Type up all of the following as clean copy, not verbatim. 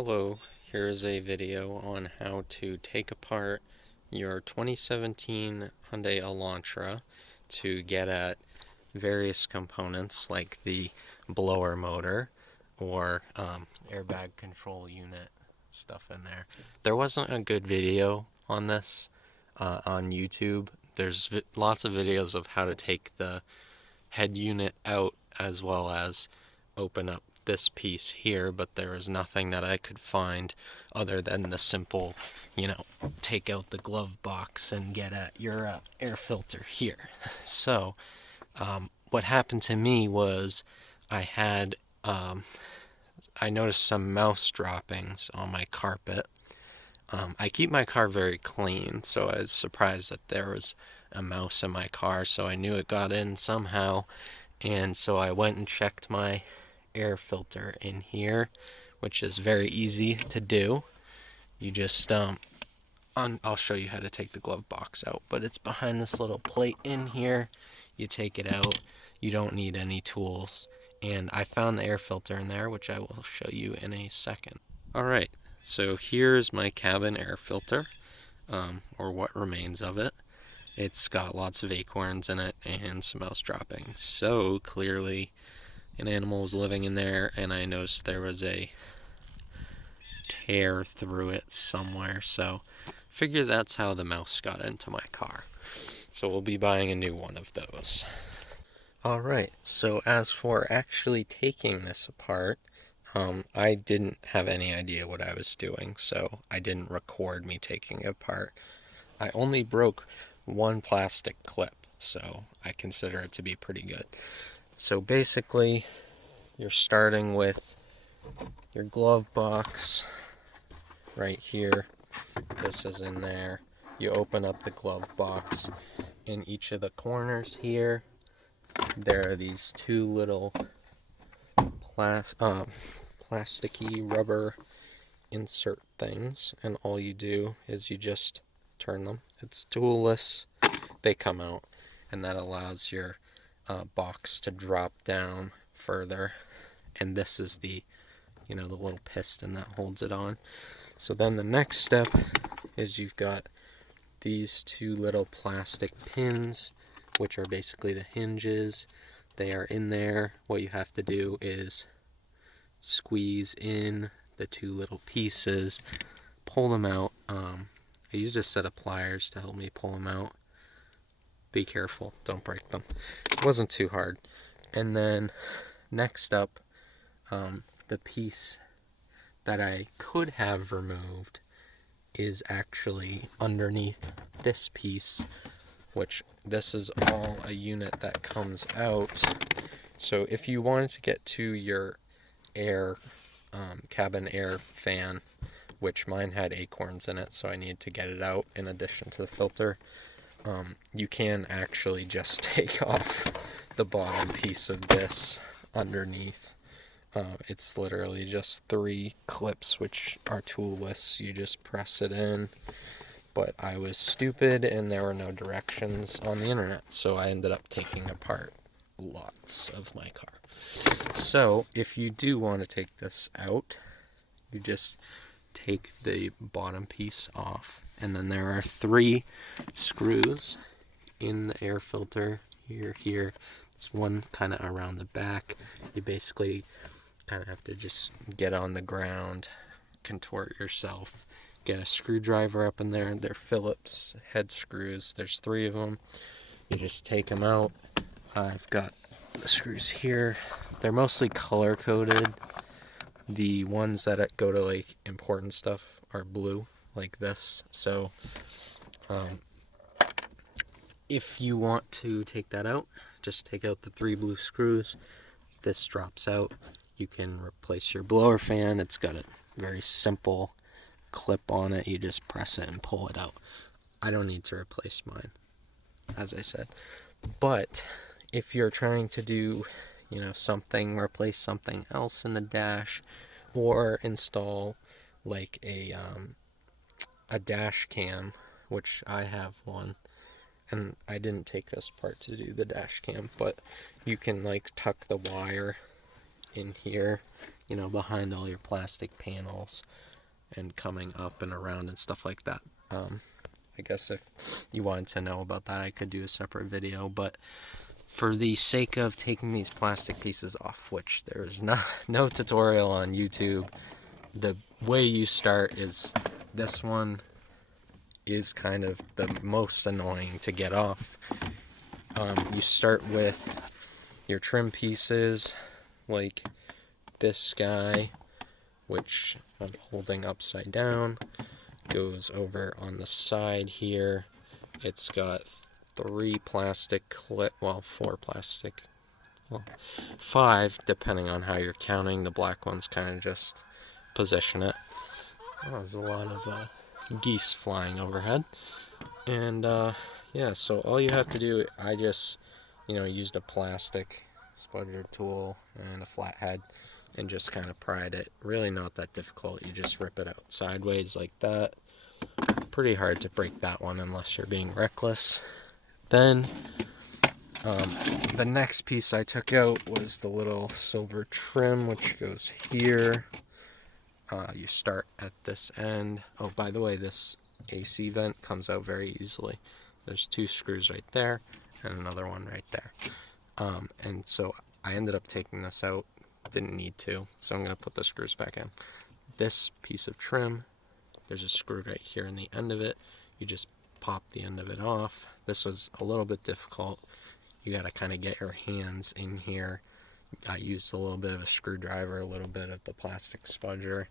Hello, here's a video on how to take apart your 2017 Hyundai Elantra to get at various components like the blower motor or airbag control unit stuff in there. There wasn't a good video on this on YouTube. There's lots of videos of how to take the head unit out as well as open up this piece here, but there was nothing that I could find other than the simple, take out the glove box and get at your air filter here. So, what happened to me was I had, I noticed some mouse droppings on my carpet. I keep my car very clean, so I was surprised that there was a mouse in my car, so I knew it got in somehow. And so I went and checked my air filter in here, which is very easy to do. You just I'll show you how to take the glove box out, but it's behind this little plate in here. You take it out. You don't need any tools. And I found the air filter in there, which I will show you in a second. Alright, so here's my cabin air filter, or what remains of it. It's got lots of acorns in it and some mouse droppings. So clearly an animal was living in there, and I noticed there was a tear through it somewhere. So figure that's how the mouse got into my car. So we'll be buying a new one of those. Alright, so as for actually taking this apart, I didn't have any idea what I was doing, so I didn't record me taking it apart. I only broke one plastic clip, so I consider it to be pretty good. So basically, you're starting with your glove box right here. This is in there. You open up the glove box. In each of the corners here, there are these two little plasticky rubber insert things, and all you do is you just turn them. It's toolless. They come out, and that allows your box to drop down further. And this is the little piston that holds it on. So then the next step is you've got these two little plastic pins, which are basically the hinges. They are in there. What you have to do is squeeze in the two little pieces, pull them out. I used a set of pliers to help me pull them out. Be careful, don't break them. It wasn't too hard. And then next up, the piece that I could have removed is actually underneath this piece, which this is all a unit that comes out. So if you wanted to get to your cabin air fan, which mine had acorns in it, so I needed to get it out in addition to the filter, you can actually just take off the bottom piece of this underneath. It's literally just 3 clips, which are toolless. You just press it in. But I was stupid and there were no directions on the internet, so I ended up taking apart lots of my car. So if you do want to take this out, you just take the bottom piece off, and then there are 3 screws in the air filter here. There's one kind of around the back. You basically kind of have to just get on the ground, contort yourself, get a screwdriver up in there. They're Phillips head screws. There's 3 of them. You just take them out. I've got the screws here. They're mostly color coded. The ones that go to like important stuff are blue, like this. So if you want to take that out, just take out the 3 blue screws. This drops out. You can replace your blower fan. It's got a very simple clip on it. You just press it and pull it out. I don't need to replace mine, as I said. But if you're trying to do replace something else in the dash, or install like a dash cam, which I have one, and I didn't take this part to do the dash cam, but you can tuck the wire in here, you know, behind all your plastic panels and coming up and around and stuff like that. I guess if you wanted to know about that, I could do a separate video, but for the sake of taking these plastic pieces off, which there is no tutorial on YouTube, the way you start is this one is kind of the most annoying to get off. You start with your trim pieces, like this guy, which I'm holding upside down, goes over on the side here. It's got 4 plastic, 5, depending on how you're counting. The black ones kind of just position it. Oh, there's a lot of geese flying overhead. And yeah, so all you have to do, I just, used a plastic spudger tool and a flathead and just kind of pried it. Really not that difficult. You just rip it out sideways like that. Pretty hard to break that one unless you're being reckless. Then the next piece I took out was the little silver trim, which goes here. You start at this end. Oh, by the way, this AC vent comes out very easily. There's 2 screws right there and another one right there. And so I ended up taking this out. Didn't need to, so I'm going to put the screws back in. This piece of trim, there's a screw right here in the end of it. You just pop the end of it off. This was a little bit difficult. You got to kind of get your hands in here. I used a little bit of a screwdriver, a little bit of the plastic spudger.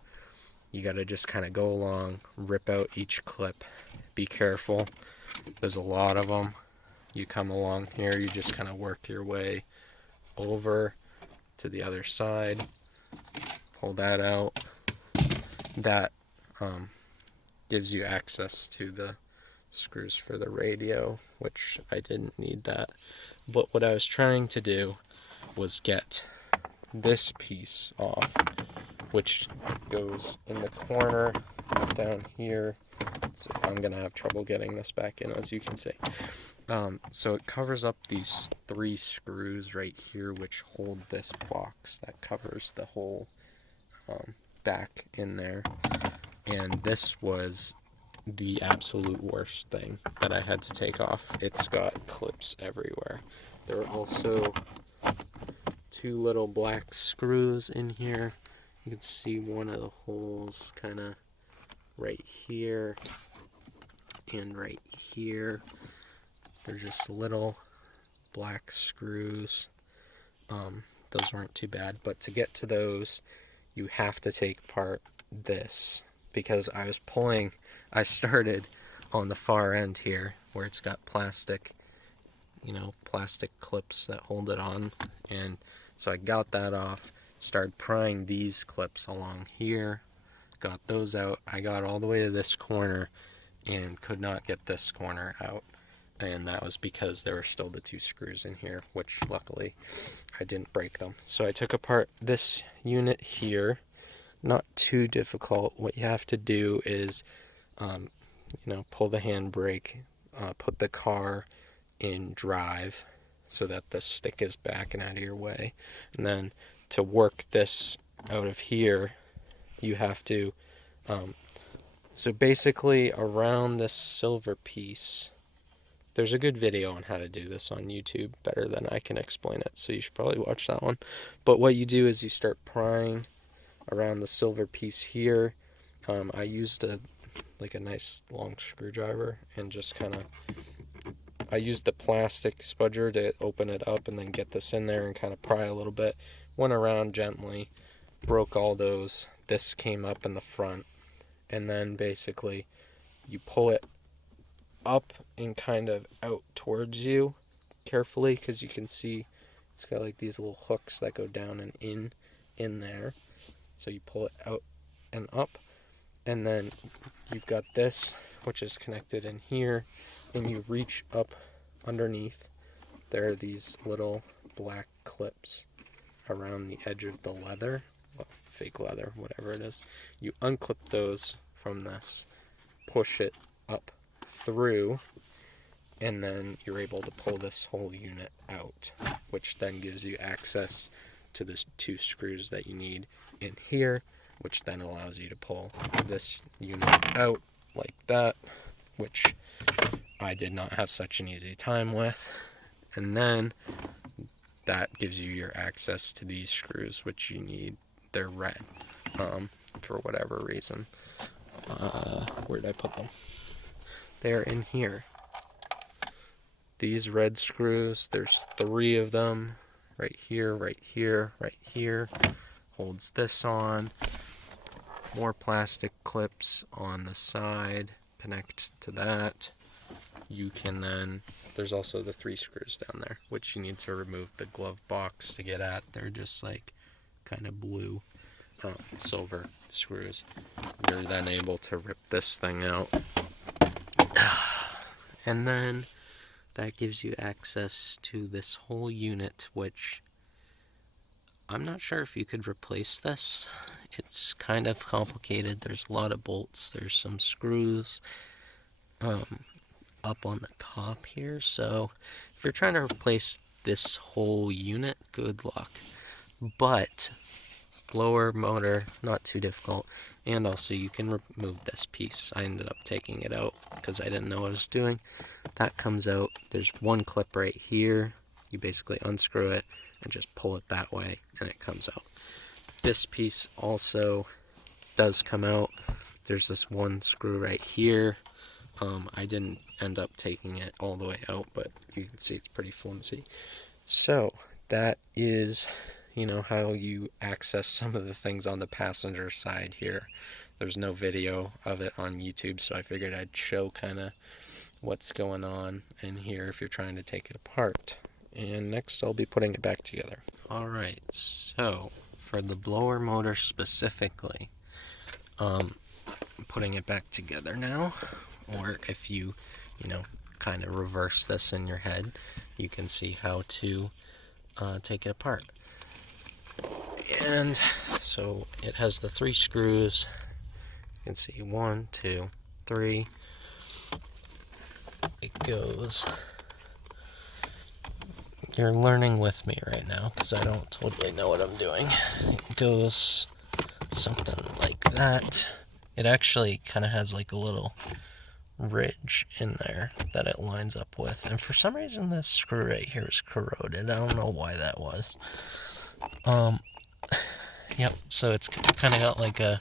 You got to just kind of go along, rip out each clip. Be careful. There's a lot of them. You come along here, you just kind of work your way over to the other side. Pull that out. That gives you access to the screws for the radio, which I didn't need that. But what I was trying to do was get this piece off, which goes in the corner down here. So I'm going to have trouble getting this back in, as you can see. So it covers up these 3 screws right here, which hold this box that covers the whole back in there. And this was the absolute worst thing that I had to take off. It's got clips everywhere. There are also 2 little black screws in here. You can see one of the holes kind of right here and right here. They're just little black screws. Those weren't too bad, but to get to those, you have to take apart this, because I started on the far end here where it's got plastic clips that hold it on, and so I got that off, started prying these clips along here, got those out. I got all the way to this corner and could not get this corner out, and that was because there were still the 2 screws in here, which luckily I didn't break them. So I took apart this unit here. Not too difficult. What you have to do is pull the handbrake, put the car in drive so that the stick is back and out of your way, and then to work this out of here, you have to so basically around this silver piece, there's a good video on how to do this on YouTube, better than I can explain it, so you should probably watch that one. But what you do is you start prying around the silver piece here. I used a nice long screwdriver and just I used the plastic spudger to open it up and then get this in there and kind of pry a little bit. Went around gently, broke all those. This came up in the front, and then basically you pull it up and kind of out towards you carefully, because you can see it's got like these little hooks that go down and in there. So you pull it out and up, and then you've got this, which is connected in here, and you reach up underneath. There are these little black clips around the edge of the leather, fake leather, whatever it is. You unclip those from this, push it up through, and then you're able to pull this whole unit out, which then gives you access to the 2 screws that you need in here, which then allows you to pull this unit out like that, which I did not have such an easy time with. And then that gives you your access to these screws, which you need. They're red for whatever reason. Where did I put them? They're in here. These red screws, there's 3 of them. Right here, right here, right here. Holds this on. More plastic clips on the side. Connect to that. You can then, there's also the 3 screws down there, which you need to remove the glove box to get at. They're just like kind of blue, silver screws. You're then able to rip this thing out. And then that gives you access to this whole unit, which I'm not sure if you could replace this. It's kind of complicated. There's a lot of bolts. There's some screws up on the top here. So if you're trying to replace this whole unit, good luck. But blower motor, not too difficult. And also you can remove this piece. I ended up taking it out because I didn't know what I was doing. That comes out. There's 1 clip right here. You basically unscrew it and just pull it that way and it comes out. This piece also does come out. There's this 1 screw right here. I didn't end up taking it all the way out, but you can see it's pretty flimsy. So that is, how you access some of the things on the passenger side here. There's no video of it on YouTube, so I figured I'd show kind of what's going on in here if you're trying to take it apart. And next I'll be putting it back together. Alright, so for the blower motor specifically, putting it back together now, or if you kind of reverse this in your head, you can see how to take it apart. And so it has the 3 screws. You can see 1, 2, 3. It goes. You're learning with me right now because I don't totally know what I'm doing. It goes something like that. It actually kind of has like a little ridge in there that it lines up with. And for some reason this screw right here is corroded. I don't know why that was. Yep, so it's kind of got like a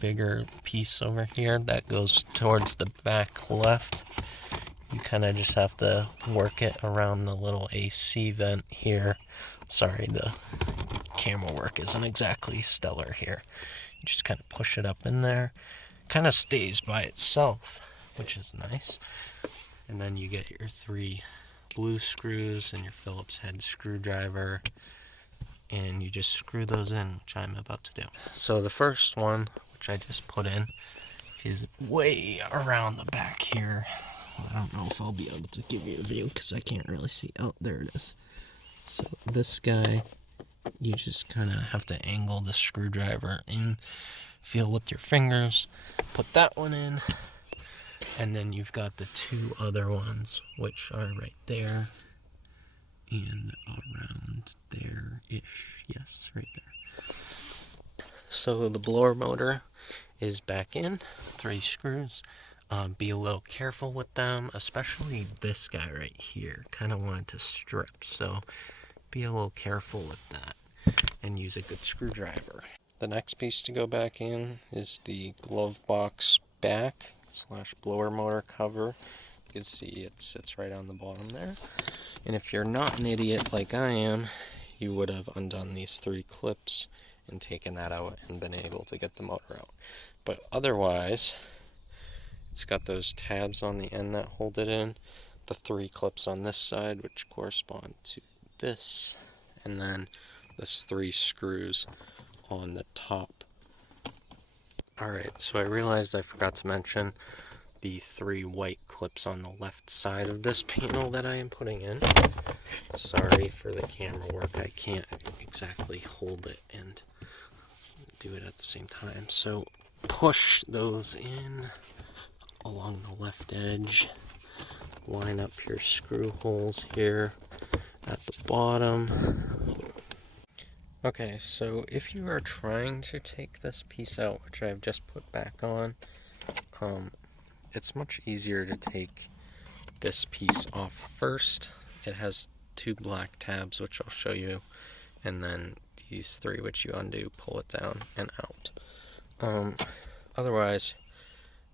bigger piece over here that goes towards the back left. You kind of just have to work it around the little AC vent here. Sorry, the camera work isn't exactly stellar here. You just kind of push it up in there. Kind of stays by itself, which is nice. And then you get your 3 blue screws and your Phillips head screwdriver. And you just screw those in, which I'm about to do. So the first one, which I just put in, is way around the back here. I don't know if I'll be able to give you a view because I can't really see. Oh, there it is. So this guy, you just kind of have to angle the screwdriver in, feel with your fingers, put that one in, and then you've got the 2 other ones, which are right there and around there-ish. Yes, right there. So the blower motor is back in, 3 screws. Be a little careful with them, especially this guy right here. Kind of wanted to strip, so be a little careful with that and use a good screwdriver. The next piece to go back in is the glove box back / blower motor cover. You can see it sits right on the bottom there. And if you're not an idiot like I am, you would have undone these 3 clips and taken that out and been able to get the motor out. But otherwise, it's got those tabs on the end that hold it in, the 3 clips on this side, which correspond to this, and then this 3 screws on the top. Alright, so I realized I forgot to mention the 3 white clips on the left side of this panel that I am putting in. Sorry for the camera work, I can't exactly hold it and do it at the same time. So push those in along the left edge, line up your screw holes here at the bottom, Okay, so if you are trying to take this piece out, which I've just put back on, it's much easier to take this piece off first. It has two black tabs, which I'll show you, and then these three, which you undo, pull it down and out. Otherwise,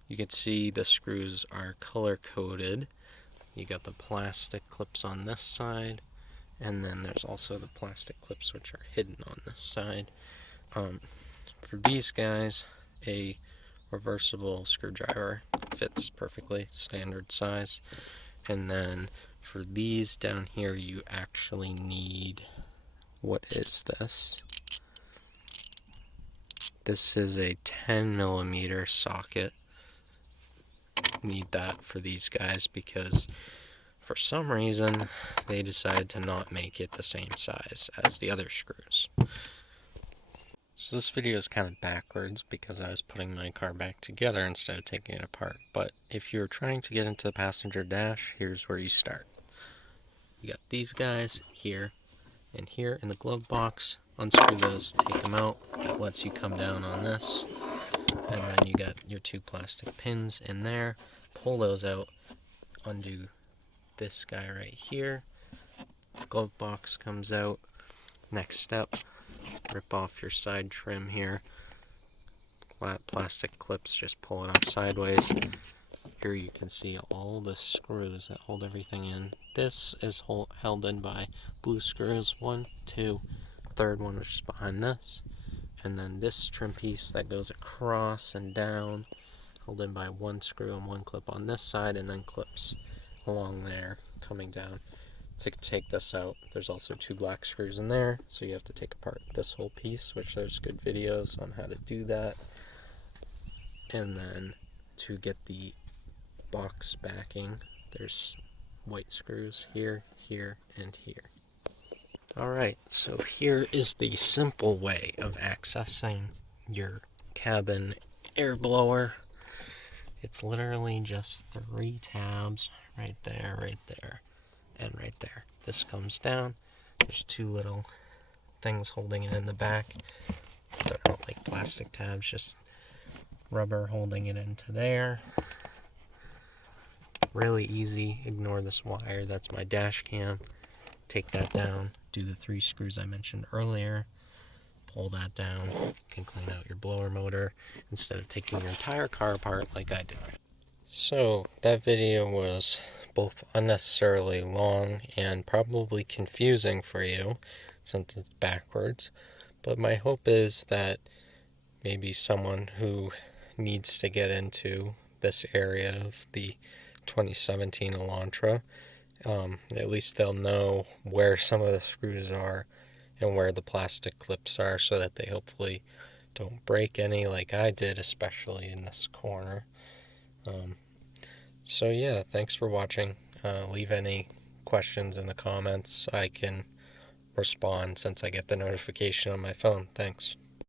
you can see the screws are color-coded. You got the plastic clips on this side, and then there's also the plastic clips which are hidden on this side. For these guys, a reversible screwdriver fits perfectly, standard size. And then for these down here, you actually need, what is this? This is a 10mm socket. Need that for these guys because for some reason they decided to not make it the same size as the other screws. So this video is kind of backwards because I was putting my car back together instead of taking it apart. But if you're trying to get into the passenger dash, here's where you start. You got these guys here and here in the glove box. Unscrew those, take them out. That lets you come down on this. And then you got your two plastic pins in there. Pull those out, undo this guy right here. Glove box comes out. Next step, rip off your side trim here. Plastic clips, just pull it off sideways. Here you can see all the screws that hold everything in. This is held in by blue screws, 1, 2, third one which is behind this. And then this trim piece that goes across and down, held in by one screw and one clip on this side, and then clips along there coming down. To take this out, there's also two black screws in there, so you have to take apart this whole piece, which there's good videos on how to do that. And then to get the box backing, there's white screws here, here, and here. Alright, so here is the simple way of accessing your cabin air blower. It's literally just 3 tabs, right there, and right there. This comes down. There's 2 little things holding it in the back. They're not like plastic tabs, just rubber holding it into there. Really easy. Ignore this wire. That's my dash cam. Take that down. Do the 3 screws I mentioned earlier. Pull that down. You can clean out your blower motor instead of taking your entire car apart like I did. So that video was both unnecessarily long and probably confusing for you since it's backwards. But my hope is that maybe someone who needs to get into this area of the 2017 Elantra, at least they'll know where some of the screws are and where the plastic clips are so that they hopefully don't break any like I did, especially in this corner. So yeah, thanks for watching. Leave any questions in the comments. I can respond since I get the notification on my phone. Thanks.